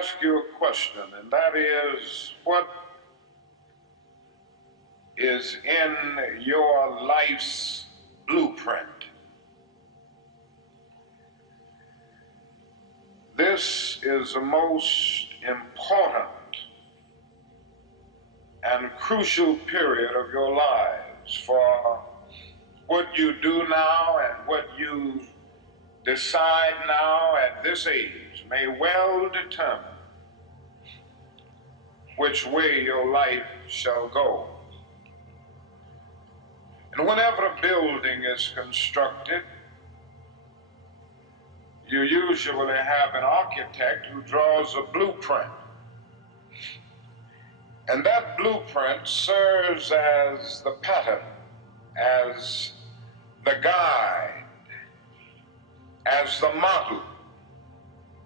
ask you a question, and that is, what is in your life's blueprint? This is the most important and crucial period of your lives, for what you do now and what you decide now at this age may well determine which way your life shall go. And whenever a building is constructed, you usually have an architect who draws a blueprint. And that blueprint serves as the pattern, as the guide, as the model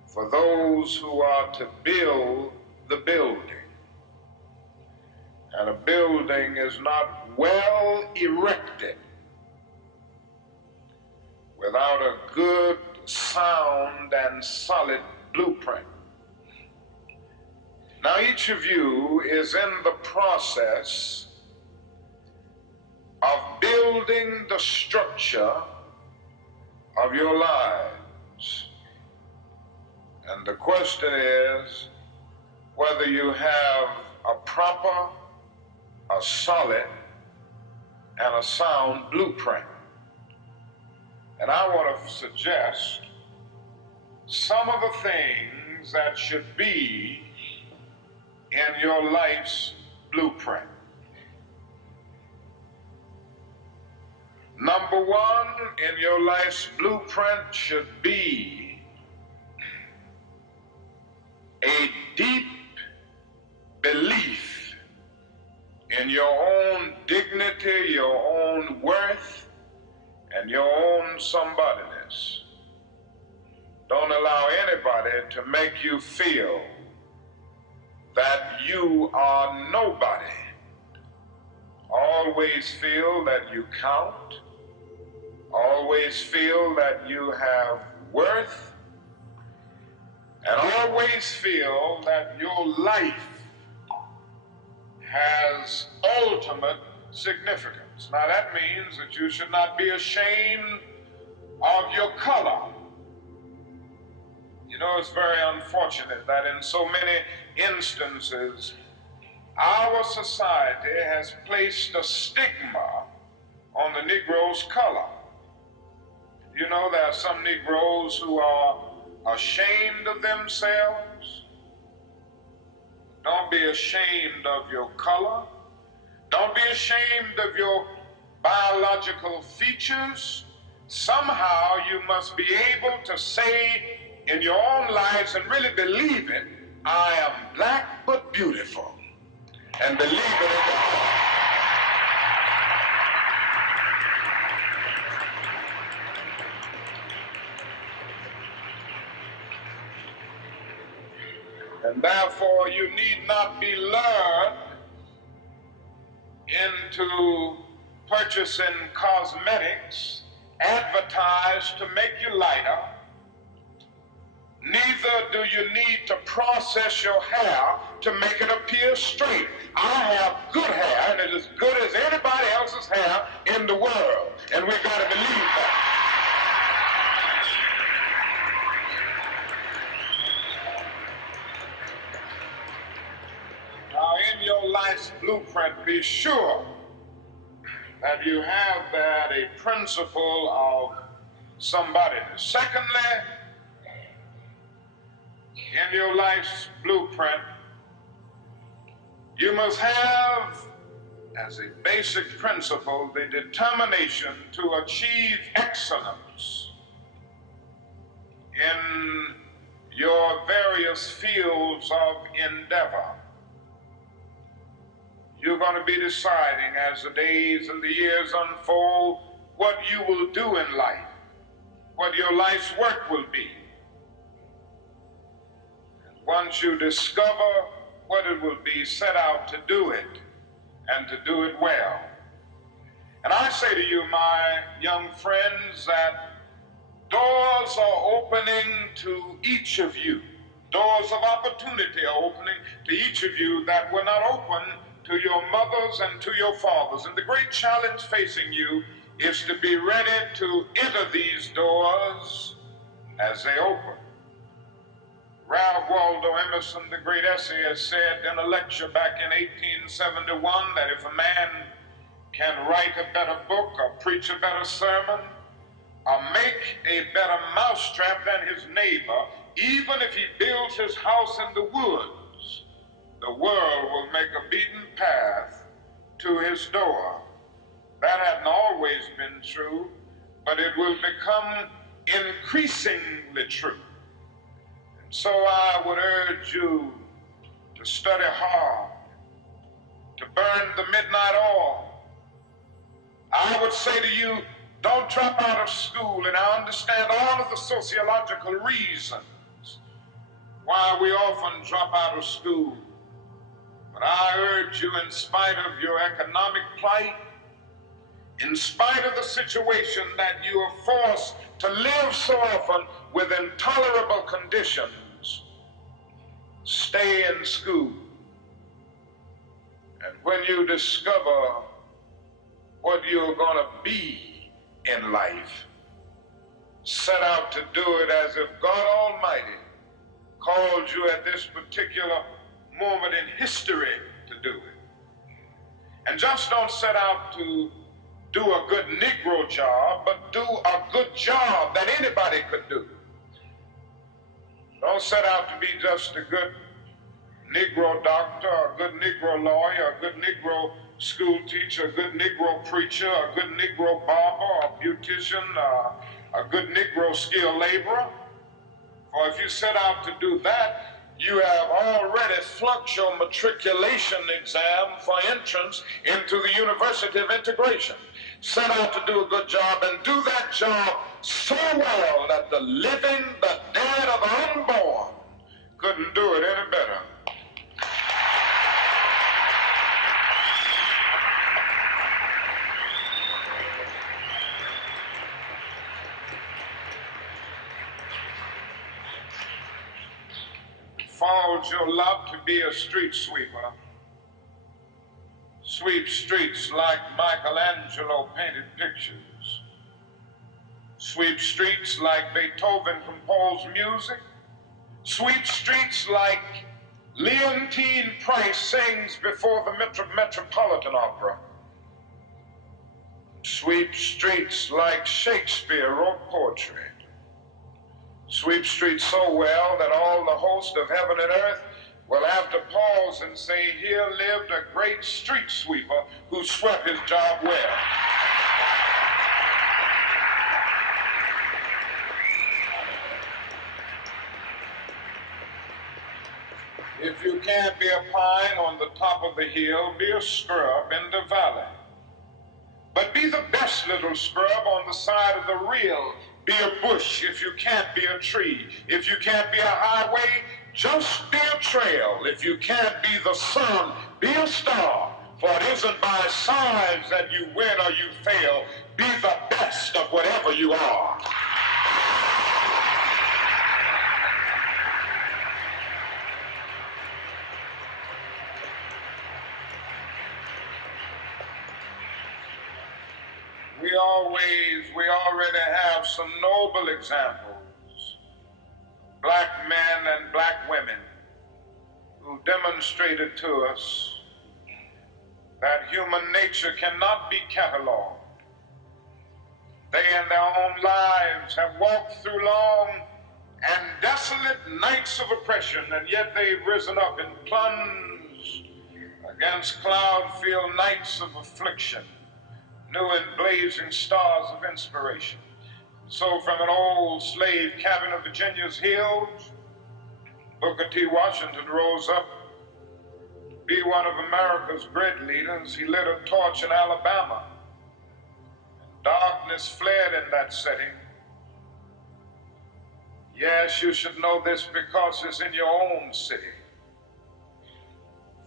for those who are to build the building. And a building is not well erected without a good, sound, and solid blueprint. Now, each of you is in the process of building the structure of your lives. And the question is whether you have a proper, a solid, and a sound blueprint. And I want to suggest some of the things that should be in your life's blueprint. Number one in your life's blueprint should be a deep belief in your own dignity, your own worth, and your own somebodyness. Don't allow anybody to make you feel that you are nobody. Always feel that you count. Always feel that you have worth. And always feel that your life has ultimate significance. Now that means that you should not be ashamed of your color. You know, it's very unfortunate that in so many instances, our society has placed a stigma on the Negro's color. You know, there are some Negroes who are ashamed of themselves. Don't be ashamed of your color. Don't be ashamed of your biological features. Somehow you must be able to say in your own lives and really believe it, I am black but beautiful, and believe it in your heart. And therefore you need not be lured into purchasing cosmetics advertised to make you lighter. Neither do you need to process your hair to make it appear straight. I have good hair, and it is as good as anybody else's hair in the world, and we've got to believe that. Now, in your life's blueprint, be sure that you have that a principle of somebodyness. Secondly, in your life's blueprint, you must have as a basic principle the determination to achieve excellence in your various fields of endeavor. You're going to be deciding as the days and the years unfold what you will do in life, what your life's work will be. Once you discover what it will be, set out to do it, and to do it well. And I say to you, my young friends, that doors are opening to each of you. Doors of opportunity are opening to each of you that were not open to your mothers and to your fathers. And the great challenge facing you is to be ready to enter these doors as they open. Ralph Waldo Emerson, the great essayist, said in a lecture back in 1871 that if a man can write a better book or preach a better sermon or make a better mousetrap than his neighbor, even if he builds his house in the woods, the world will make a beaten path to his door. That hadn't always been true, but it will become increasingly true. And so I would urge you to study hard, to burn the midnight oil. I would say to you, don't drop out of school, and I understand all of the sociological reasons why we often drop out of school. But I urge you, in spite of your economic plight, in spite of the situation that you are forced to live so often with intolerable conditions, stay in school. And when you discover what you're going to be in life, set out to do it as if God Almighty called you at this particular moment in history to do it. And just don't set out to do a good Negro job, but do a good job that anybody could do. Don't set out to be just a good Negro doctor, a good Negro lawyer, a good Negro school teacher, a good Negro preacher, a good Negro barber, a beautician, a good Negro skilled laborer. For if you set out to do that, you have already flunked your matriculation exam for entrance into the University of Integration. Set out to do a good job and do that job so well that the living, the dead, or the unborn couldn't do it any better. Falls your lot to be a street sweeper. Sweep streets like Michelangelo painted pictures. Sweep streets like Beethoven composed music. Sweep streets like Leontine Price sings before the Metropolitan Opera. Sweep streets like Shakespeare wrote poetry. Sweep streets so well that all the host of heaven and earth will have to pause and say, here lived a great street sweeper who swept his job well. If you can't be a pine on the top of the hill, be a scrub in the valley. But be the best little scrub on the side of the rill. Be a bush if you can't be a tree. If you can't be a highway, just be a trail. If you can't be the sun, be a star. For it isn't by signs that you win or you fail. Be the best of whatever you are. We already have some noble examples, black men and black women, who demonstrated to us that human nature cannot be cataloged. They in their own lives have walked through long and desolate nights of oppression, and yet they've risen up and plunged against cloud-filled nights of affliction, new and blazing stars of inspiration. So from an old slave cabin of Virginia's hills, Booker T. Washington rose up to be one of America's great leaders. He lit a torch in Alabama. Darkness fled in that setting. Yes, you should know this because it's in your own city.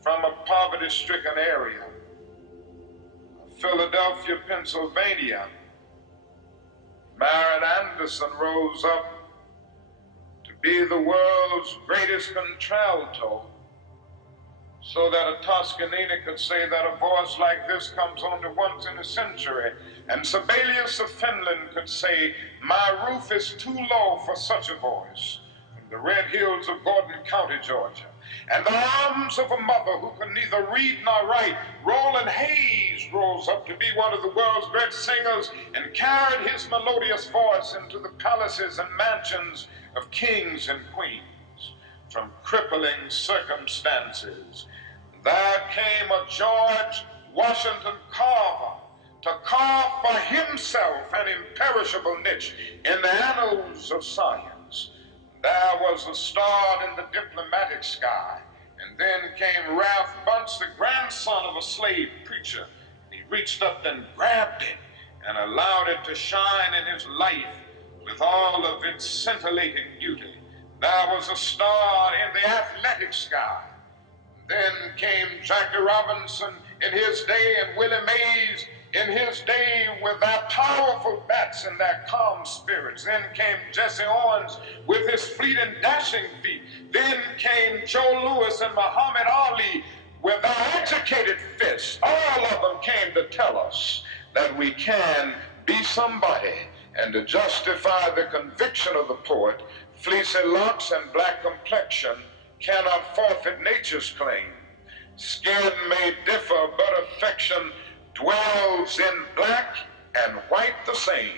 From a poverty-stricken area, Philadelphia, Pennsylvania, Marion Anderson rose up to be the world's greatest contralto, so that a Toscanini could say that a voice like this comes only once in a century, and Sibelius of Finland could say, my roof is too low for such a voice, from the red hills of Gordon County, Georgia. And the arms of a mother who could neither read nor write, Roland Hayes rose up to be one of the world's great singers and carried his melodious voice into the palaces and mansions of kings and queens. From crippling circumstances, there came a George Washington Carver to carve for himself an imperishable niche in the annals of science. There was a star in the diplomatic sky, and then came Ralph Bunce, the grandson of a slave preacher. He reached up and grabbed it and allowed it to shine in his life with all of its scintillating beauty. There was a star in the athletic sky. Then came Jackie Robinson in his day, and Willie Mays in his day with their powerful bats and their calm spirits. Then came Jesse Owens with his fleet and dashing feet. Then came Joe Louis and Muhammad Ali with their educated fists. All of them came to tell us that we can be somebody. And to justify the conviction of the poet, fleecy locks and black complexion cannot forfeit nature's claim. Skin may differ, but affection dwells in black and white the same.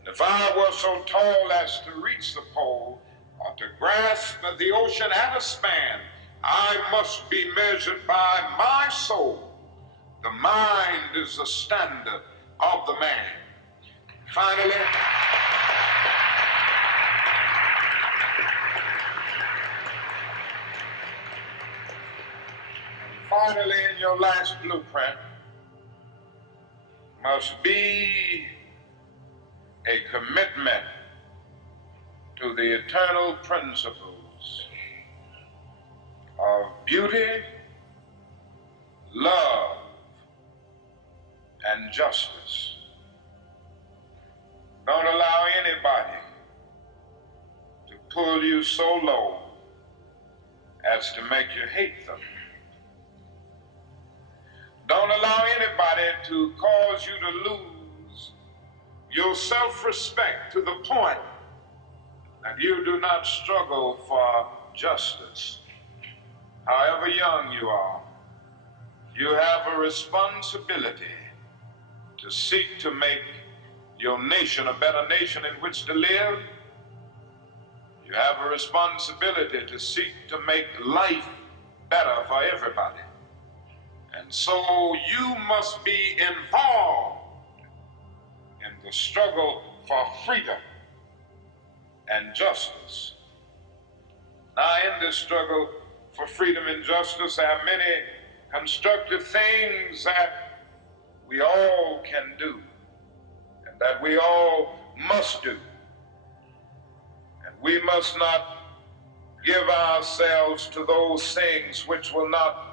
And if I were so tall as to reach the pole, or to grasp the ocean at a span, I must be measured by my soul. The mind is the standard of the man. Finally, in your last blueprint must be a commitment to the eternal principles of beauty, love, and justice. Don't allow anybody to pull you so low as to make you hate them. Don't allow anybody to cause you to lose your self-respect to the point that you do not struggle for justice. However young you are, you have a responsibility to seek to make your nation a better nation in which to live. You have a responsibility to seek to make life better for everybody. And so you must be involved in the struggle for freedom and justice. Now, in this struggle for freedom and justice, there are many constructive things that we all can do and that we all must do. And we must not give ourselves to those things which will not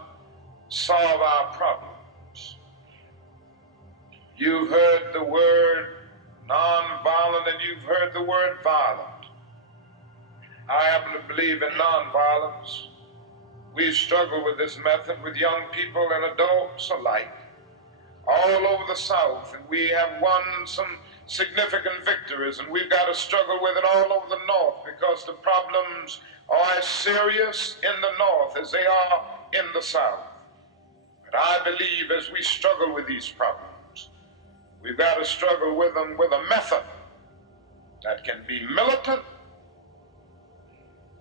solve our problems. You've heard the word nonviolent and you've heard the word violent. I happen to believe in nonviolence. We struggle with this method with young people and adults alike all over the South, and we have won some significant victories, and we've got to struggle with it all over the North because the problems are as serious in the North as they are in the South. But I believe as we struggle with these problems, we've got to struggle with them with a method that can be militant,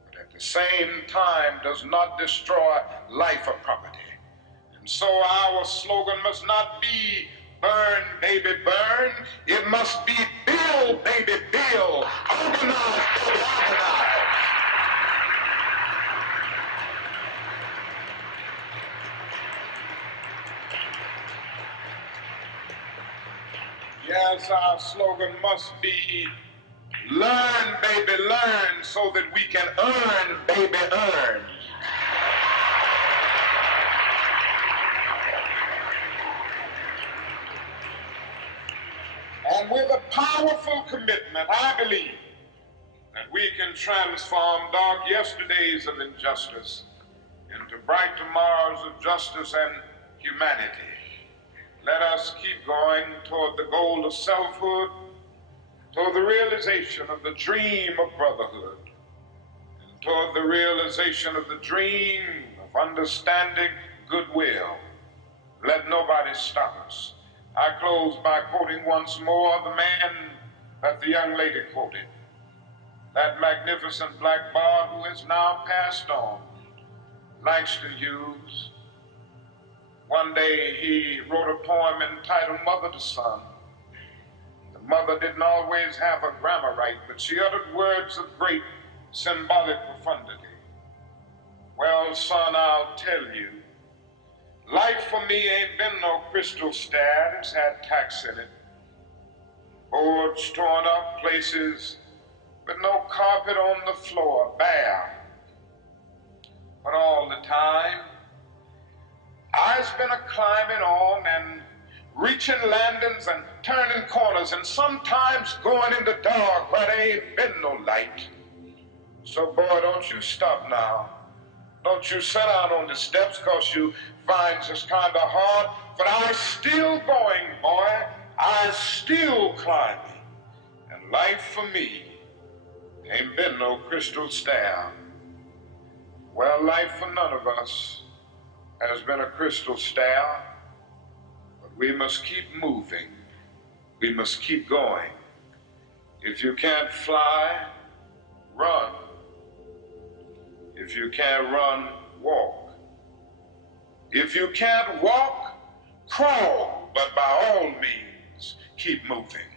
but at the same time does not destroy life or property. And so our slogan must not be burn, baby, burn. It must be build, baby, build. Organize, baby, organize. Yes, our slogan must be learn, baby, learn, so that we can earn, baby, earn. And with a powerful commitment, I believe that we can transform dark yesterdays of injustice into bright tomorrows of justice and humanity. Let us keep going toward the goal of selfhood, toward the realization of the dream of brotherhood, and toward the realization of the dream of understanding goodwill. Let nobody stop us. I close by quoting once more the man that the young lady quoted, that magnificent black bard who is now passed on, Langston Hughes. One day he wrote a poem entitled Mother to Son. The mother didn't always have her grammar right, but she uttered words of great symbolic profundity. Well, son, I'll tell you, life for me ain't been no crystal stair. It's had tacks in it, boards torn up, places with no carpet on the floor, bare. But all the time, I's been a climbing on and reaching landings and turning corners and sometimes going in the dark where there ain't been no light. So boy, don't you stop now. Don't you sit down on the steps cause you find this kind of hard, but I's still going, boy. I's still climbing. And life for me ain't been no crystal stair. Well, life for none of us has been a crystal stair, but we must keep moving. We must keep going. If you can't fly, run. If you can't run, walk. If you can't walk, crawl, but by all means, keep moving.